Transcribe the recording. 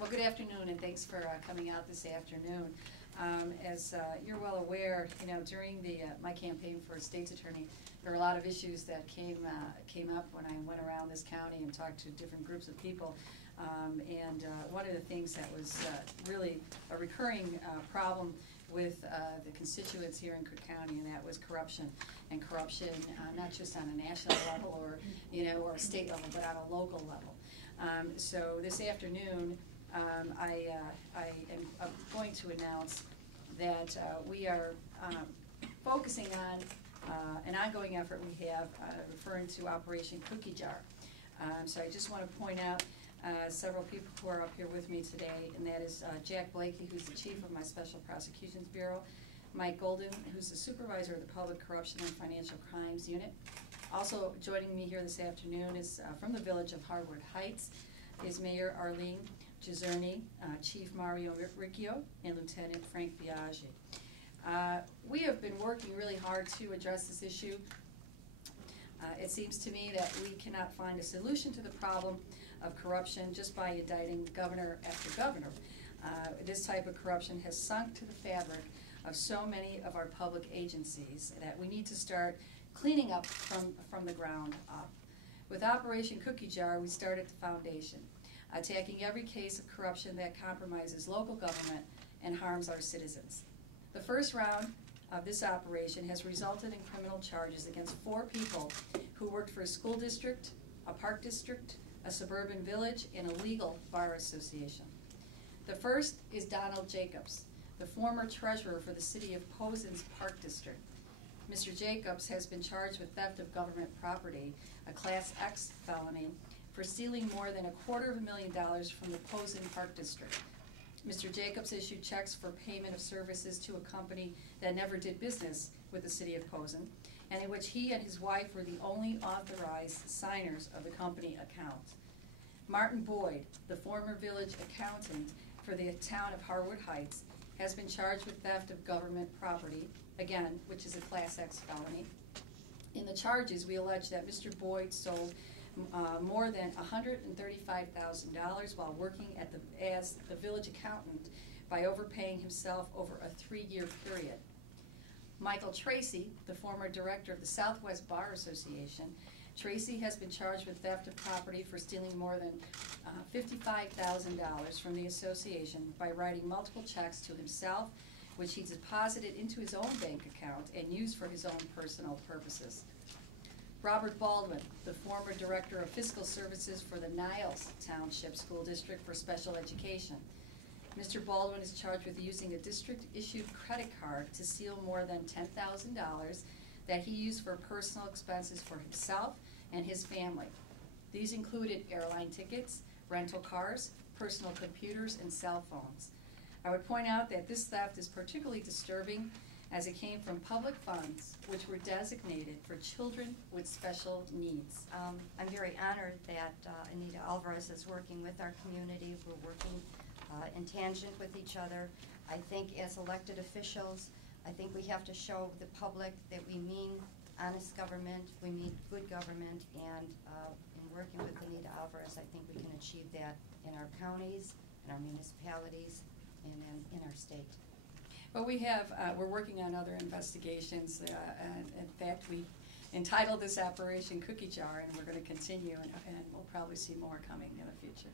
Well, good afternoon, and thanks for coming out this afternoon. As you're well aware, during my campaign for state's attorney, there were a lot of issues that came up when I went around this county and talked to different groups of people. One of the things that was really a recurring problem with the constituents here in Cook County, and that was corruption. And corruption, not just on a national level or a state level, but on a local level. So this afternoon, I am going to announce that we are focusing on an ongoing effort we have referring to Operation Cookie Jar. So I just want to point out several people who are up here with me today, and that is Jack Blakey, who's the chief of my Special Prosecutions Bureau, Mike Golden, who's the supervisor of the Public Corruption and Financial Crimes Unit. Also joining me here this afternoon is from the village of Harwood Heights is Mayor Arlene Giserni, Chief Mario Riccio, and Lieutenant Frank Biaggi. We have been working really hard to address this issue. It seems to me that we cannot find a solution to the problem of corruption just by indicting governor after governor. This type of corruption has sunk to the fabric of so many of our public agencies that we need to start cleaning up from the ground up. With Operation Cookie Jar, we start at the foundation, attacking every case of corruption that compromises local government and harms our citizens. The first round of this operation has resulted in criminal charges against 4 people who worked for a school district, a park district, a suburban village, and a legal bar association. The first is Donald Jacobs, the former treasurer for the city of Posen's Park District. Mr. Jacobs has been charged with theft of government property, a Class X felony, for stealing more than $250,000 from the Posen Park District. Mr. Jacobs issued checks for payment of services to a company that never did business with the city of Posen, and in which he and his wife were the only authorized signers of the company account. Martin Boyd, the former village accountant for the town of Harwood Heights, has been charged with theft of government property, again, which is a Class X felony. In the charges, we allege that Mr. Boyd sold more than $135,000 while working as the village accountant by overpaying himself over a 3-year period. Michael Tracy, the former director of the Southwest Bar Association, Tracy has been charged with theft of property for stealing more than $55,000 from the association by writing multiple checks to himself, which he deposited into his own bank account and used for his own personal purposes. Robert Baldwin, the former director of fiscal services for the Niles Township School District for Special Education. Mr. Baldwin is charged with using a district-issued credit card to steal more than $10,000 that he used for personal expenses for himself and his family. These included airline tickets, rental cars, personal computers, and cell phones. I would point out that this theft is particularly disturbing as it came from public funds which were designated for children with special needs. I'm very honored that Anita Alvarez is working with our community. We're working in tangent with each other. I think as elected officials, I think we have to show the public that we mean honest government, we mean good government, and in working with Anita Alvarez, I think we can achieve that in our counties, in our municipalities, and in our state. Well, we're working on other investigations. In fact, we entitled this Operation Cookie Jar, and we're going to continue, and we'll probably see more coming in the future.